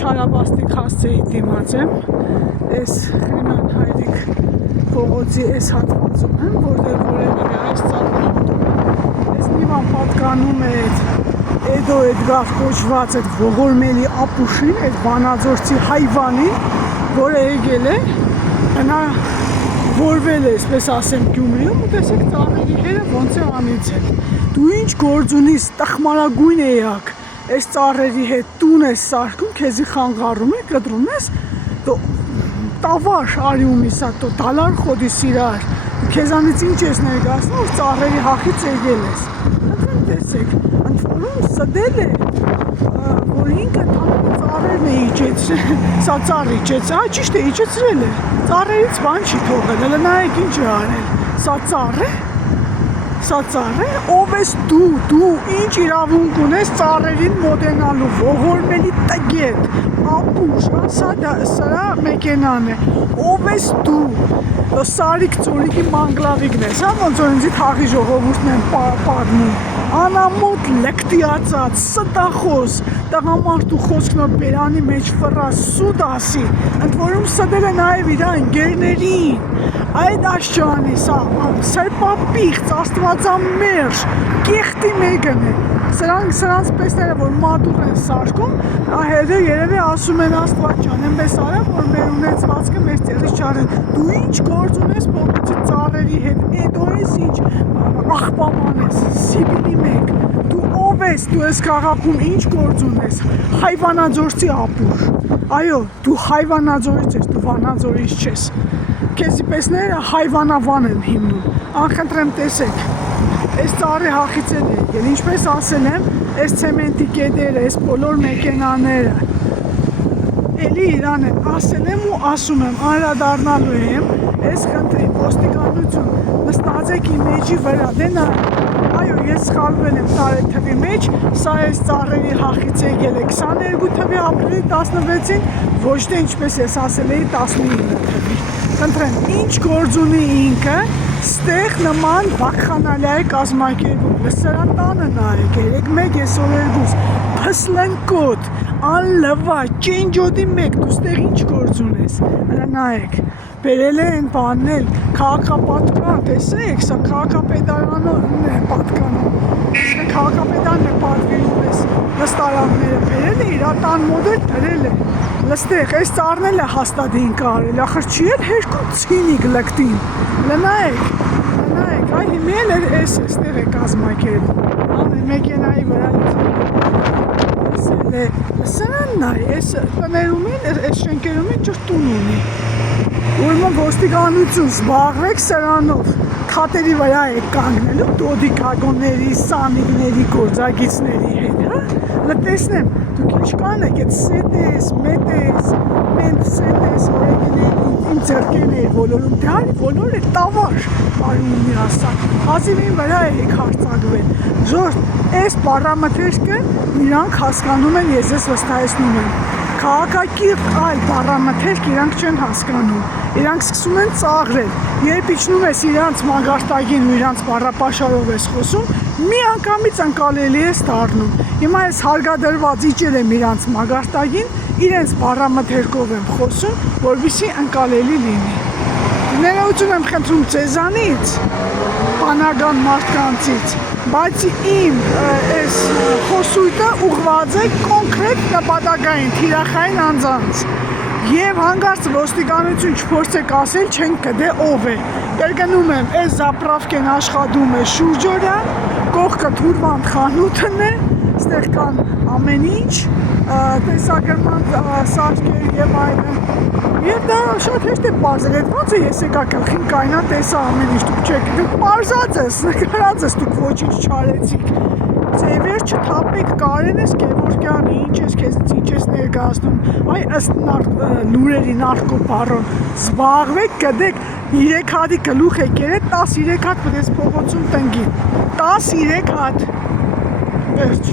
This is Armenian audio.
չարաբաստիկ հասցեի դիմաց եմ, ես Խրիման Հայրիկ փողոցի այս հատվածում եմ, որտեղ որևէ այս ծառը ես նիվան պատկանում է Էդո Էդգար կոչված այդ ողորմելի ապուշին, այդ վանաձորցի հայվանին, որը եկել է, նա որվել է, այսպես ասեմ, Գյումրիում ու տեսեք ծառերի հերը ոնց է անիցել։ Դու ինչ գործ ունիս, տխմարագույն էակ, այս ծառերի հետ տուն ես սարքում, քեզի խանգարում է, կտրում ես, տավար արյում իսա, դալար խոդի սիրար, քեզանից ինչ ես ներկայացնում, որ ծառերի հախից եկել ես։ Ընտրեմ տեսեք, ընդվորում սդել է, որ ինքը ծառերն է իջեցրել, սա ծառ իջեցրել, ճիշտ է իջեցրել է, ծառերից բան չի թողել, հələ նայեք ինչ է արել, սա ծառ է, ով ես դու ինչ իրավունք ունես ծառերին մոտենալու, ողորմելի տգետ, ապուշ, սրա մեքենան է, ով ես դու, Սարիկ ծորիկի մանգլավիկն ես, ոնց որ ինձ թաղի ժողովուրդն են պատմում, անամոտ լկտիացած, ստախոս, տղամարդու խոսքն որ բերանի մեջ ֆռա սուտ ասի, ընդ որում սդել է նաև իր ընկերներին, այդ աշճանի, սա սրպապիղծ, աստվածամերժ, կեղտի մեկն է, սրանց պեսները, որ մատուղ են սարկում, հետո երևի ասում են Աստված ջան, այնպես արա, որ մեր ունեցվածքը մեր ծերից չարեն, դու ինչ գործ ունես փողոցի ծառերի հետ, էդո ես ինչ աղբաման ես, Սիբիլի մեկ, դու ով ես, դու ես քաղաքում ինչ գործ ունես, հայվանաձորցի ապուշ, այո, դու հայվանաձորից ես, դու վանաձորից չես, քեզի պեսները հայվանավան են հիմնում, անխնդրեմ տեսեք, այս ծառի հախիցել է եկել, ինչպես ասել եմ, այս ցեմենտի կետերը, այս բոլոր մեքենաները, էլի իրան են, ասել եմ ու ասում եմ, անդրադառնալու եմ, այս խնդրին, ոստիկանություն, նստածեք իմ մեջի վրա, դենա, այո, ես սխալվել եմ տարեք թվի մեջ, սա այս ծառերի հախից եկել է 22 թվի ապրիլի 16-ին, ոչ թե ինչպես ես ասել էի 19 թվի, խնդրեմ, ինչ գործ ունի ինքը, ստեղ նման վակխանալյայ կազմակերպում, լսարան տանը նայեք, 3-1 եսօրերգուս, փսլնկոտ, անլվա, ճենջոդի մեկ, դու ստեղ ինչ գործ ունես, նայեք, բերել են բաննել, քաղաքապատկան, տեսեք, սա քաղաքապետարանն է պատկանում, քաղաքապետանն է պատվիրում ես լստարանները բերել է, իր տան մոդել դրել է, լստեղ, այս ծառն էլ է հաստատին կարել, ախր չի էլ հերկում ցինիկ լկտին, լնայեք, այ հիմի էլ էստեղ է կազմակերպում, մեքենայի վրա սրանն նայ, այս տներում են, այս շենքերում են ջրտուն ունի, ուրեմն ոստիկանություն զբաղվեք սրանով, թատերի վրա եք կանգնելու դոդիկագոնների, սամիգների, գործագիցների հետ, լտեսնեմ, դուք ինչ կանեք, այդ սետես, մետես, մենտ սետես, որ եկել իմ ձերկեն էի ոլորում, դե հարի ոլոր է տավար արում միասան, հազիվին վրա եք հարցակվել, ժոր, այս պարամետրը իրանք հասկանում են, ես ես վստահեցնում եմ, քաղաքակիրթ այլ պարամետրք իրանք չեն հասկանում, իրանք սկսում են ծաղրել, երբ իջնում ես իրանց մագարտագին ու իրանց պարապաշարով ես խոսում, մի անգամից ընկալելի ես դառնում, հիմա ես հարգադրված իջել եմ իրանց մագարտագին, իրենց պարամետրով եմ խոսում, որպեսզի ընկալելի լինի, ներողություն եմ խնդրում ձեզանից, բանական մարդկանցից, բայց իմ այս խոսույթը ուղղված է կոնկրետ նպատակային, թիրախային անձանց և հանգարց ոստիկանություն չփորձեք ասել չենք կդե ով է, կրկնում եմ, այս զապրավկեն աշխատում է շուրջօրյա, կողքը Թուրվանդ խանութն է, ստեղ կան ամեն ինչ, տեսագրման սարքեր և այլն, և դա շատ հեշտ է պարզել, այդ ոնց է ես եկա գլխին կայնա տեսա ամեն ինչ, դուք չեք, դուք պարզած ես, նկարած ես, դուք ոչինչ չարեցիք, ձևեր չթապեք Կարեն ես Գևորգյան, ինչ ես քեզից ինչ ես ներկայացնում, այ ըստ լուրերի նարկոպարոն, զբաղվեք կդեք 3 հատի գլուխ եք երետ, 13 հատ պետք է փողոցում տնգի, 13 հատ, վերջ